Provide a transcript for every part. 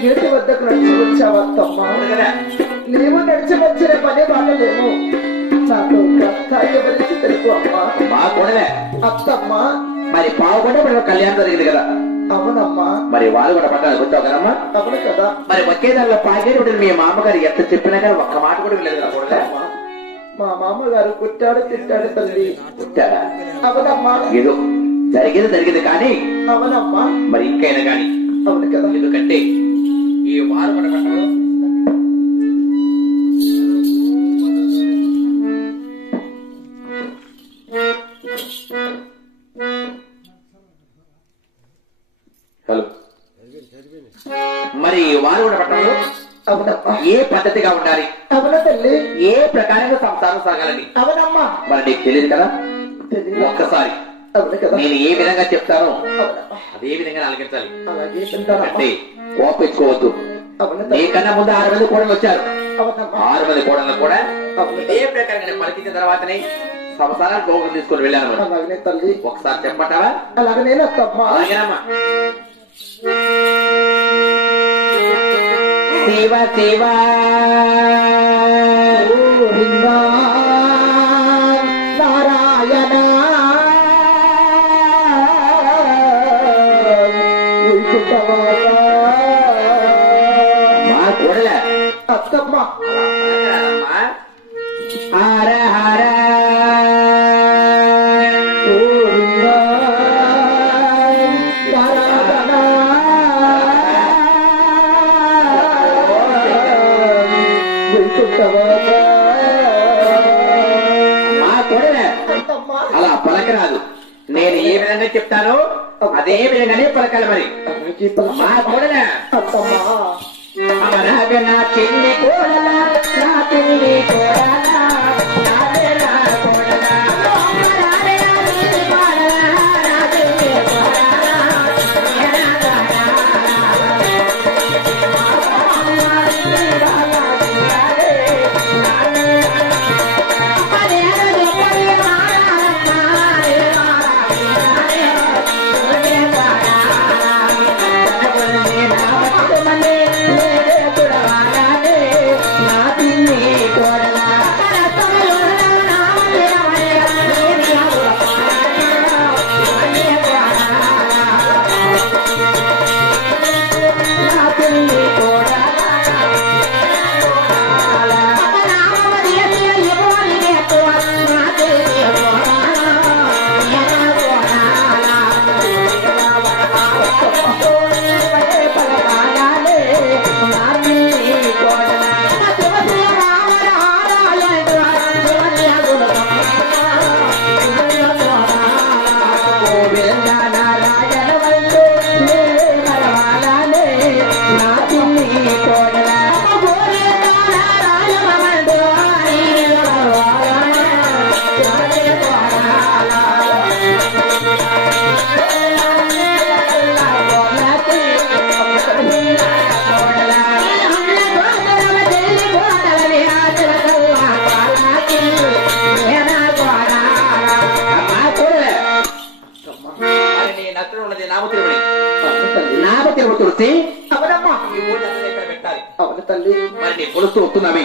Gate వద్దకు నడిచి వచ్చావత్తమ్మా నీవు నడిచి వచ్చిన పని వాళ్ళలేము నాకు ఎవరికి తెలుసు అమ్మా మా కూడా అత్తమ్మా మరి పావుకుండా మన కళ్యాణం జరిగింది కదా అవునమ్మా మరి వాళ్ళు కూడా పట్టాలి గుర్తావు కదమ్మా అవును కదా మరి ఒకే దానిలో పాగేటి ఉంటుంది మీ మామగారు ఎంత చెప్పినా కానీ ఒక్క మాట కూడా లేదు కదా మా మామగారు కుట్టాడు తిట్టాడు తల్లి కుట్టాడా అవునమ్మా ఏదో జరిగింది కానీ అవునమ్మా మరి ఇంకైనా కానీ అవును కదా ఎందుకంటే ఈ వారు మన పట్టాలు హలో మరి వారు కూడా పట్టణంలో అవునమ్మా ఏ పద్ధతిగా ఉండాలి అవున తల్లి ఏ ప్రకారంగా సంసారం సాగాలని అవునమ్మా మరి నీకు తెలియదు కదా తెలియదు ఒక్కసారి అవును కదా నేను ఏ విధంగా చెప్తానో అవునమ్మా అదే విధంగా ఆలకించాలి అలాగే చెప్తానమ్మా అంటే కోపించుకోవద్దు అవును నీకన్నా ముందు 6 మంది కోడలు వచ్చారు అవునమ్మా 6 మంది కోడలు కూడా ఇదే ప్రకారంగా పలికించిన తర్వాతనే సంసారాన్ని పోగులు తీసుకొని వెళ్ళాను అలాగనే తల్లి ఒకసారి చెప్పమంటావా అలాగనే అత్తమ్మా అలాగేనమ్మా శివ శివ నారాయణ మా కోడల అత్తమ్మ హర హర మా కోడల అలా పలకరాదు నేను ఏ విధంగా చెప్తానో అదే విధంగానే పలకాలి మరి మా కోడల నా చెల్లి కోడల నా చెల్లి కోడల వస్తున్నావి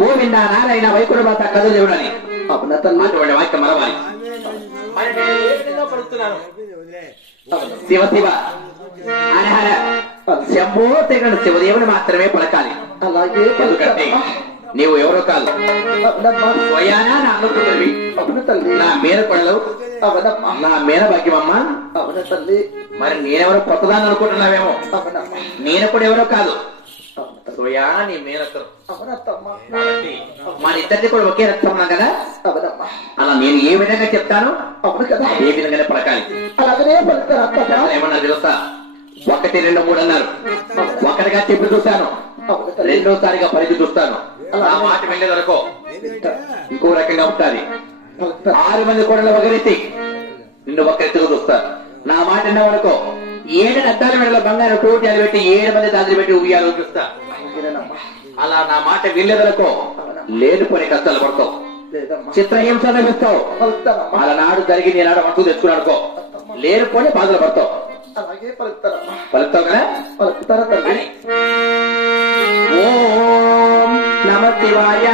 గోవింద నారాయణ వైకుంఠ కథలు దేవుడని అటువంటి వాక్యం మరవాలి శివ శివ హర శంభో తెగడు శివదేవుని మాత్రమే పలకాలి అలాగే ఎందుకంటే నీవు ఎవరో కాదు స్వయానా నా అనుకుంటున్నవి నా మేన కొడలు నా మేన భాగ్యమమ్మ తల్లి మరి నేనెవరో కొత్తదాన్ని అనుకుంటున్నావేమో నేను కూడా ఎవరో కాదు స్వయానా నీ మేనత్తరు కాబట్టి మన ఇద్దరిని కూడా ఒకే రక్తం కదా అలా నేను ఏ విధంగా చెప్తాను ఏ విధంగానే పలకాలి ఏమన్నా తెలుసా 1 2 3 అన్నారు ఒకటిగా చెప్పి చూశాను రెండోసారిగా పరిధి చూస్తాను. నా మాట వెళ్ళే వరకు ఇంకో రకంగా ఉంటుంది. 6 మంది కోడలు ఒకరెత్తి నిన్ను ఒక్కరెత్తుగా చూస్తాను. నా మాట విన్న వరకు 7 అద్దాల మెడలో బంగారు టోటాలు పెట్టి 7 మంది దాదులు పెట్టి ఉయ్యాలు చూస్తా. అలా నా మాట వెళ్ళే వరకు లేనిపోని కష్టాలు పడతావు, చిత్రహింస లభిస్తావు. అలనాడు జరిగి నేనాడు మట్టు తెచ్చుకున్నాడుకో లేనిపోని బాధలు పడతావు. పలుకుతావు కదా? ఓం నమ శివాయ,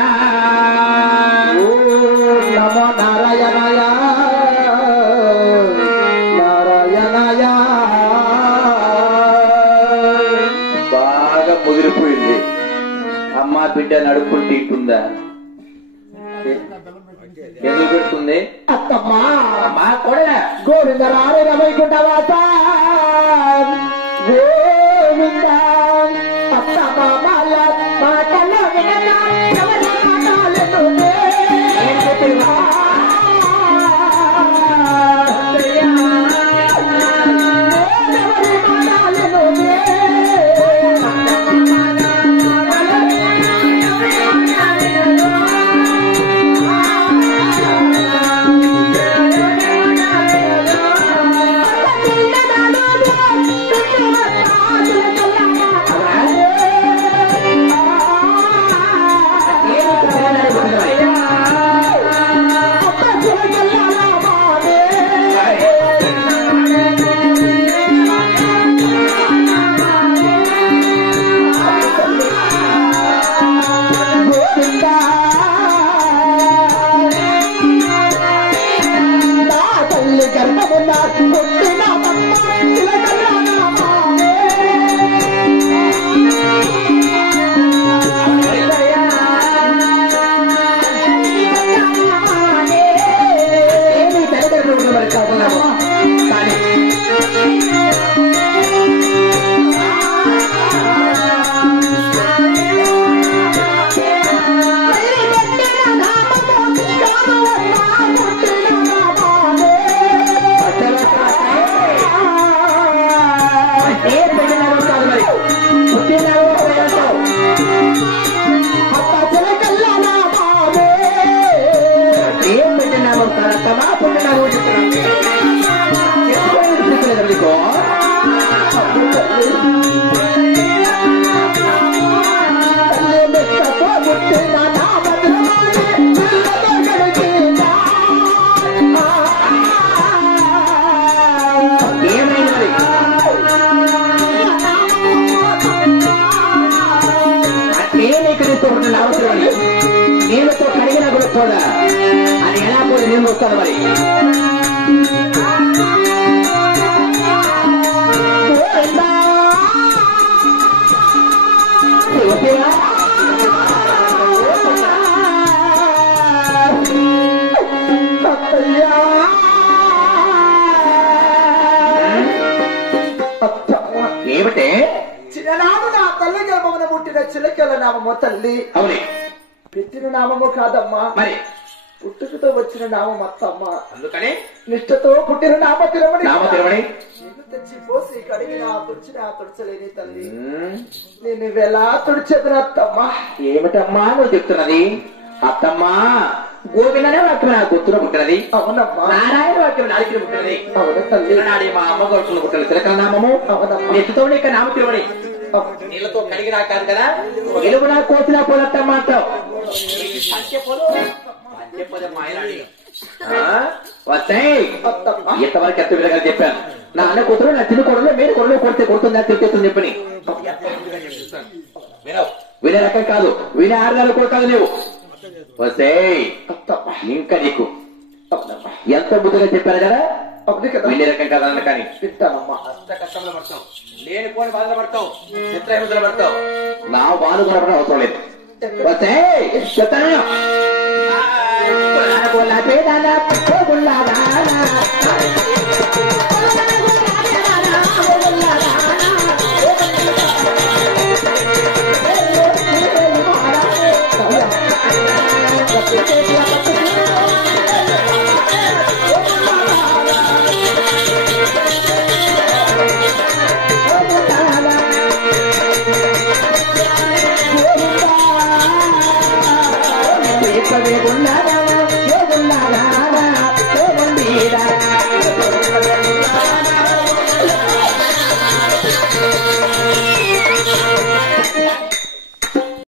ఓం నమో నారాయణాయ, నారాయణాయ. బాగా ముదిరిపోయింది. అమ్మ బిడ్డ నడుపుకుంటూ తింటుందా? ఎందుకు పెడుతుంది? అత్తమ్మా అమ్మా కూడా గోవింద రారే రమైకుంటావాత గోవింద అత్తమ్మా మాటలు వినగా నీళ్ళతో కడిగిన కూడా పోదా అని ఎలా కూడా నేను వస్తాను మరి. ఏమిటే? చిన్ననాడు నా తల్లి గర్భమున పుట్టిన చిలకల నామము తల్లి. అవునే, పెట్టిన నామము కాదమ్మా, మరి పుట్టుకతో వచ్చిన నామం అత్తమ్మ. అందుకని నిష్ఠతో పుట్టిన నామ తిరమణి. నిన్ను తెచ్చి పోసి కడిగిన తుడిచిన తుడచలేని తల్లి నేను ఎలా తుడిచెదను అత్తమ్మ? ఏమిటమ్మా నువ్వు చెప్తున్నది? అత్తమ్మా గోవిందనే వాక్యం నా గుర్తున పుట్టినది. అవునమ్మా. నారాయణ వాక్యం నాడికి పుట్టినది. అవును తల్లి. నాడి మా అమ్మ గొడుచులు పుట్టిన తిలకల నామము. అవునమ్మా. నెత్తుతో ఇక నామ తిరుమడి నీళ్ళతో కడిగినా కాదు కదా, ఎలుగునా కోసినా పోలత్తమ్మ అంటావు. వస్తాయి ఎంతవరకు ఎంత విధంగా చెప్పాను. నా అన్న కూతురు నా చిన్న కొడలో మీరు కొడలో కొడితే కొడుతుందా తిరుగుతుంది చెప్పని వినే రకం కాదు, వినే ఆరుగాలు కూడా కాదు నువ్వు. వస్తే ఇంకా నీకు ఎంత బుద్ధిగా చెప్పారు కదా, వినే రకం కాదు అన్న. కానీ అష్ట కష్టంలో పడతావు, లేనిపోని బాధలు పడతావు, చిత్రహింసలు పడతావు. నా బాలు కనపడడం అవసరం లేదు. వస్తే చెప్తాను చెప్పవే ఉన్నారా